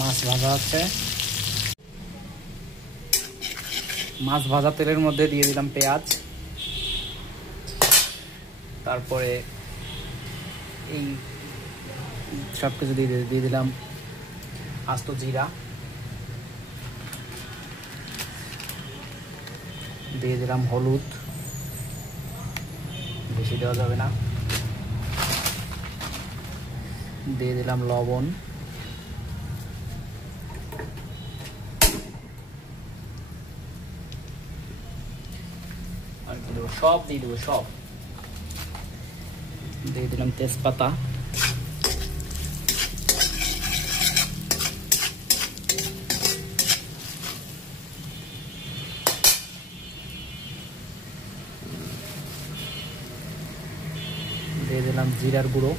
মাছ ভাজা হচ্ছে। মাছ ভাজা তেলের মধ্যে দিয়ে দিলাম পেঁয়াজ, তারপরে এই সব কিছু দিয়ে দিলাম আস্ত জিরা, দিয়ে দিলাম হলুদ, বেশি দেওয়া যাবে না, দিয়ে দিলাম লবণ, আর কি দেবো, সব দিয়ে দেবো, সব দিয়ে দিলাম তেজপাতা, দিয়ে দিলাম জিরার গুঁড়ো,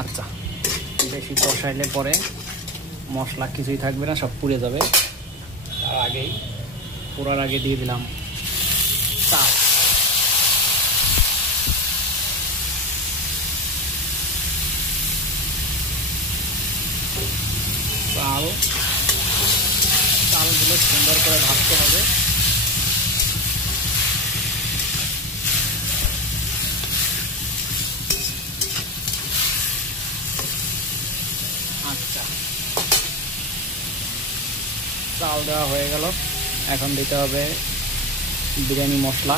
আচ্ছা বেশি কষাইলে পরে মশলা কিছুই থাকবে না, সব পুড়ে যাবে। তার আগেই পোড়ার আগে দিয়ে দিলাম চাল, চালগুলো সুন্দর করে ভাজতে হবে। আচ্ছা, চাল দেওয়া হয়ে গেল, এখন দিতে হবে বিরিয়ানি মশলা।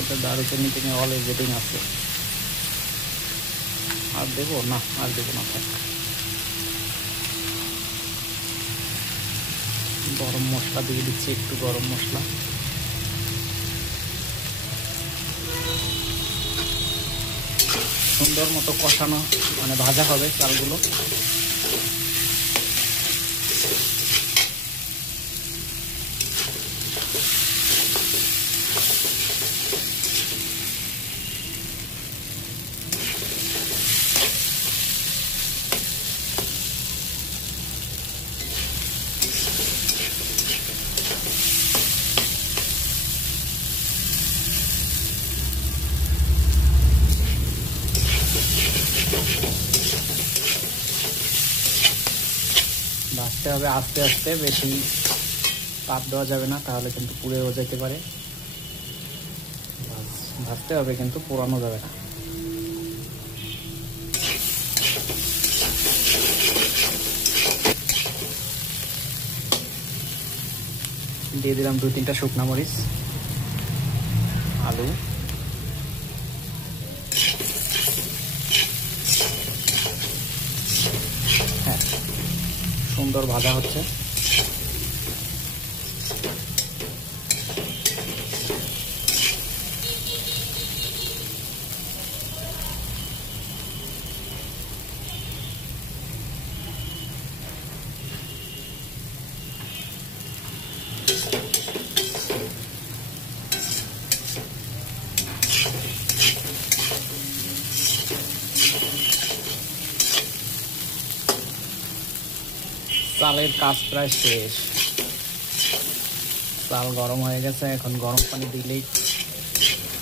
এটা দারুচিনি থেকে অলরেডি আছে, আর দেবো না, আর দেবো না। গরম মশলা দিয়ে দিচ্ছি, একটু গরম মশলা, সুন্দর মতো কষানো মানে ভাজা হবে চালগুলো। ভাজতে হবে আস্তে আস্তে, বেশি তাপ দেওয়া যাবে না, তাহলে কিন্তু পুড়েও যেতে পারে। ভাজতে হবে কিন্তু পোড়ানো যাবে না। দিয়ে দিলাম 2-3টা শুকনা মরিচ, আলু, হ্যাঁ সুন্দর ভাজা হচ্ছে। চালের কাজ প্রায় শেষ, চাল গরম হয়ে গেছে, এখন গরম পানি দিলেই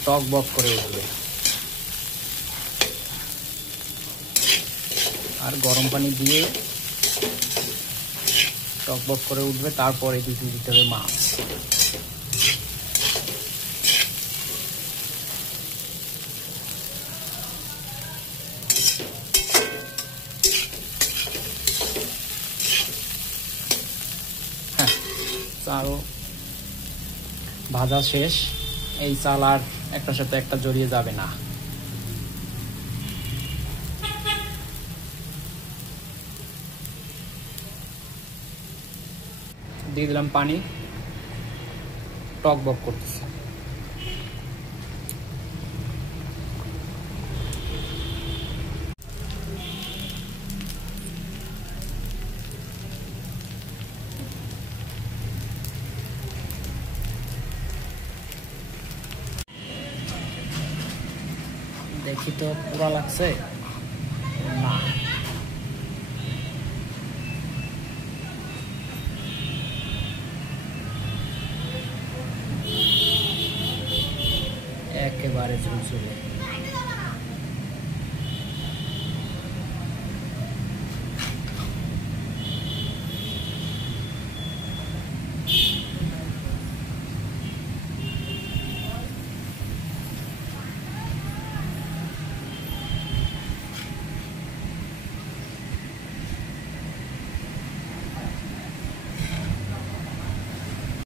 টক বক করে উঠবে। আর গরম পানি দিয়ে টক বক করে উঠবে, তারপরে দিতে হবে মাছ। চাল ভাজা শেষ, এই চাল আর একটার সাথে একটা জড়িয়ে যাবে না। দিয়ে দিলাম পানি, টক বক করতেছে। দেখি তো পুরা লাগছে না, একেবারে ঝুরঝুরে।